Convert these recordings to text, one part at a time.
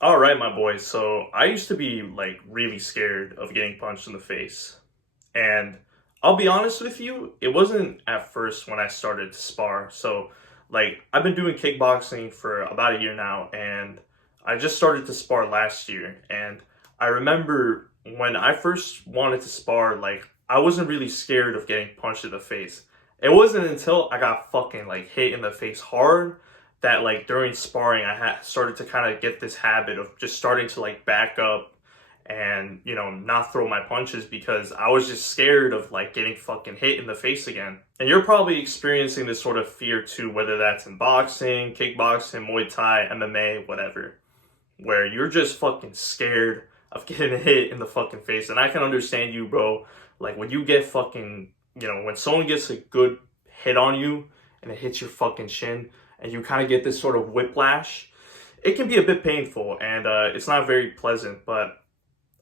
All right, my boys. So I used to be like really scared of getting punched in the face. And I'll be honest with you, it wasn't at first when I started to spar. So, like, I've been doing kickboxing for about a year now, and I just started to spar last year. And I remember when I first wanted to spar, like, I wasn't really scared of getting punched in the face. It wasn't until I got fucking like hit in the face hard that like during sparring I had started to kind of get this habit of just starting to like back up and not throw my punches because I was just scared of like getting fucking hit in the face again. And you're probably experiencing this sort of fear too, whether that's in boxing, kickboxing, Muay Thai, MMA, whatever, where you're just fucking scared of getting hit in the fucking face. And I can understand you, bro. Like when you get fucking, when someone gets a good hit on you and it hits your fucking shin and you kind of get this sort of whiplash, it can be a bit painful and it's not very pleasant. But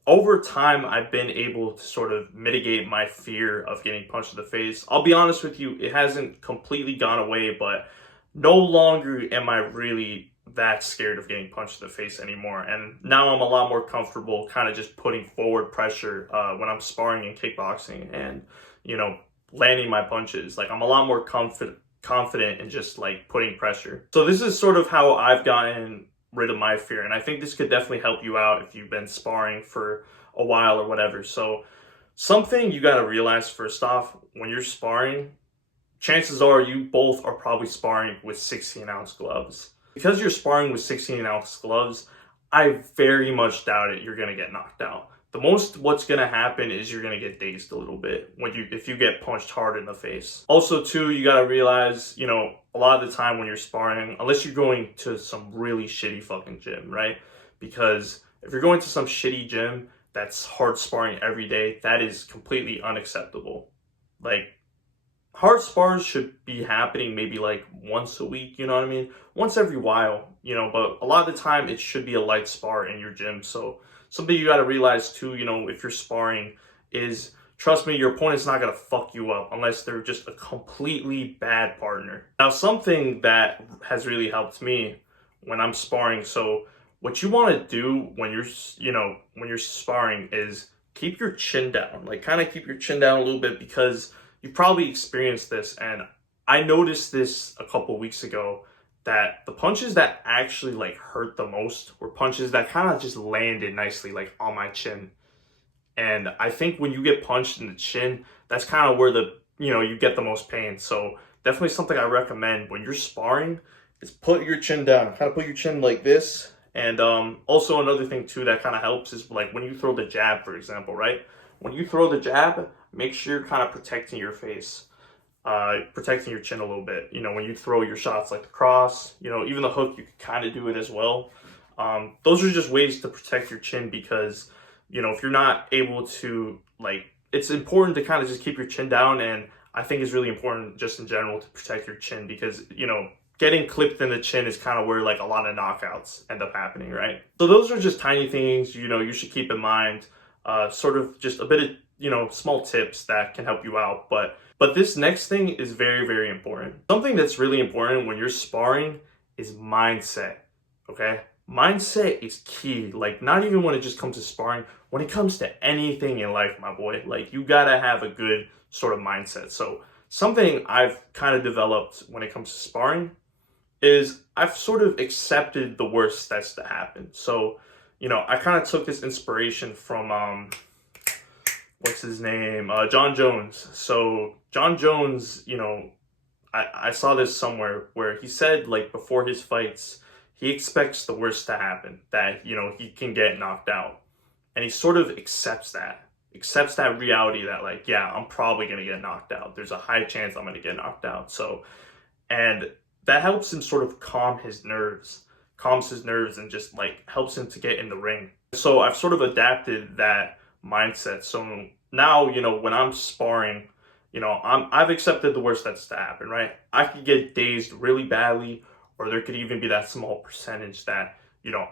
over time, I've been able to sort of mitigate my fear of getting punched in the face. I'll be honest with you, it hasn't completely gone away, but no longer am I really that scared of getting punched in the face anymore. And now I'm a lot more comfortable kind of just putting forward pressure when I'm sparring in kickboxing and, you know, landing my punches. Like I'm a lot more confident in just like putting pressure. So this is sort of how I've gotten rid of my fear. And I think this could definitely help you out if you've been sparring for a while or whatever. So something you got to realize first off, when you're sparring, chances are you both are probably sparring with 16-ounce gloves. Because you're sparring with 16-ounce gloves, I very much doubt it you're going to get knocked out. The most what's going to happen is you're going to get dazed a little bit if you get punched hard in the face. Also too, you got to realize, a lot of the time when you're sparring, unless you're going to some really shitty fucking gym, right? Because if you're going to some shitty gym that's hard sparring every day, that is completely unacceptable. Like hard spars should be happening maybe like once a week, you know what I mean? Once every while, but a lot of the time it should be a light spar in your gym. So something you got to realize too, if you're sparring is trust me, your opponent's not going to fuck you up unless they're just a completely bad partner. Now, something that has really helped me when I'm sparring, so what you want to do when you're sparring is keep your chin down. Like kind of keep your chin down a little bit because you've probably experienced this, and I noticed this a couple weeks ago that the punches that actually like hurt the most were punches that kind of just landed nicely like on my chin. And I think when you get punched in the chin, that's kind of where you get the most pain. So definitely something I recommend when you're sparring is put your chin down, kind of put your chin like this. And also another thing too that kind of helps is like when you throw the jab, for example, right? When you throw the jab, make sure you're kind of protecting your face, protecting your chin a little bit. When you throw your shots like the cross, even the hook, you can kind of do it as well. Those are just ways to protect your chin because, if you're not able to, like, it's important to kind of just keep your chin down. And I think it's really important just in general to protect your chin because, getting clipped in the chin is kind of where like a lot of knockouts end up happening, right? So those are just tiny things, you should keep in mind. Sort of just a bit of small tips that can help you out, but this next thing is very, very important. Something that's really important when you're sparring is mindset. Okay, mindset is key. Like not even when it just comes to sparring, when it comes to anything in life, my boy, like you gotta have a good sort of mindset. So something I've kind of developed when it comes to sparring is I've sort of accepted the worst that's to happen. So I kind of took this inspiration from what's his name? John Jones. So John Jones, I saw this somewhere where he said like before his fights, he expects the worst to happen, that, he can get knocked out. And he sort of accepts that reality that like, yeah, I'm probably going to get knocked out. There's a high chance I'm going to get knocked out. So, and that helps him sort of calms his nerves and just like helps him to get in the ring. So I've sort of adapted that mindset. So now, when I'm sparring, I've accepted the worst that's to happen, right? I could get dazed really badly, or there could even be that small percentage that,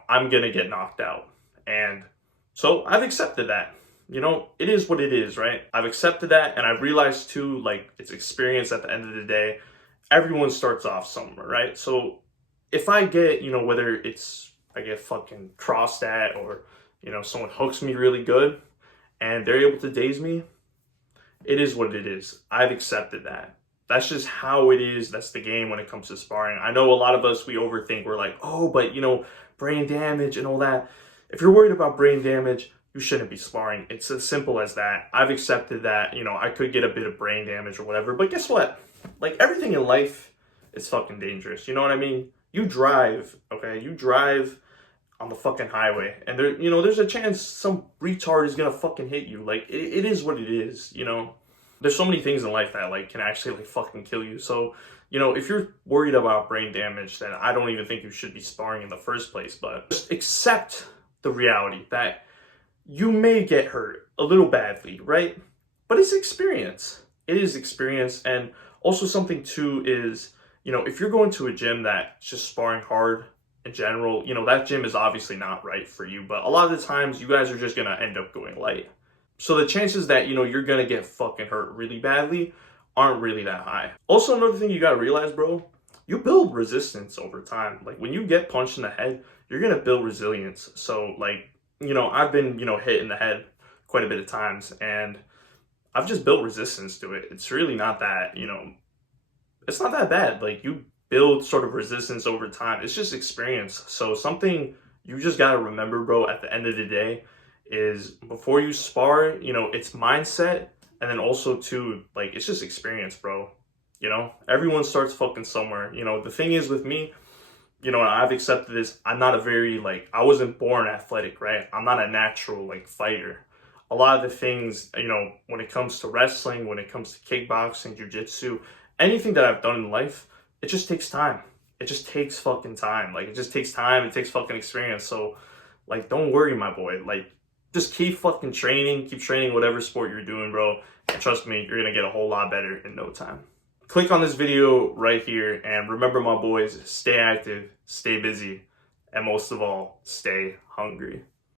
I'm gonna get knocked out. And so I've accepted that. It is what it is, right? I've accepted that, and I've realized too, like it's experience at the end of the day. Everyone starts off somewhere, right? So if I get, whether it's I get fucking crossed at, or, you know, someone hooks me really good and they're able to daze me, it is what it is. I've accepted that. That's just how it is. That's the game when it comes to sparring. I know a lot of us, we overthink. We're like, oh, but you know, brain damage and all that. If you're worried about brain damage, you shouldn't be sparring. It's as simple as that. I've accepted that, you know, I could get a bit of brain damage or whatever, but guess what? Like, everything in life is fucking dangerous. You know what I mean? You drive, okay? You drive on the fucking highway, and there, you know, there's a chance some retard is gonna fucking hit you. Like, it is what it is, you know? There's so many things in life that, like, can actually, like, fucking kill you. So, you know, if you're worried about brain damage, then I don't even think you should be sparring in the first place. But just accept the reality that you may get hurt a little badly, right? But it's experience. It is experience. And also something too is, you know, if you're going to a gym that's just sparring hard in general, you know, that gym is obviously not right for you. But a lot of the times you guys are just going to end up going light. So the chances that, you know, you're going to get fucking hurt really badly aren't really that high. Also, another thing you got to realize, bro, you build resistance over time. Like, when you get punched in the head, you're going to build resilience. So, like, you know, I've been, you know, hit in the head quite a bit of times, and I've just built resistance to it. It's really not that, you know, it's not that bad. Like, you build sort of resistance over time. It's just experience. So something you just got to remember, bro, at the end of the day is before you spar, you know, it's mindset, and then also too, like, it's just experience, bro. You know, everyone starts fucking somewhere. You know, the thing is with me, you know, I've accepted this. I'm not a very, like, I wasn't born athletic, right? I'm not a natural, like, fighter. A lot of the things, you know, when it comes to wrestling, when it comes to kickboxing, jiu-jitsu, anything that I've done in life, it just takes time. It just takes fucking time. Like, it just takes time. It takes fucking experience. So, like, don't worry, my boy. Like, just keep fucking training. Keep training whatever sport you're doing, bro. And trust me, you're going to get a whole lot better in no time. Click on this video right here, and remember, my boys, stay active, stay busy, and most of all, stay hungry.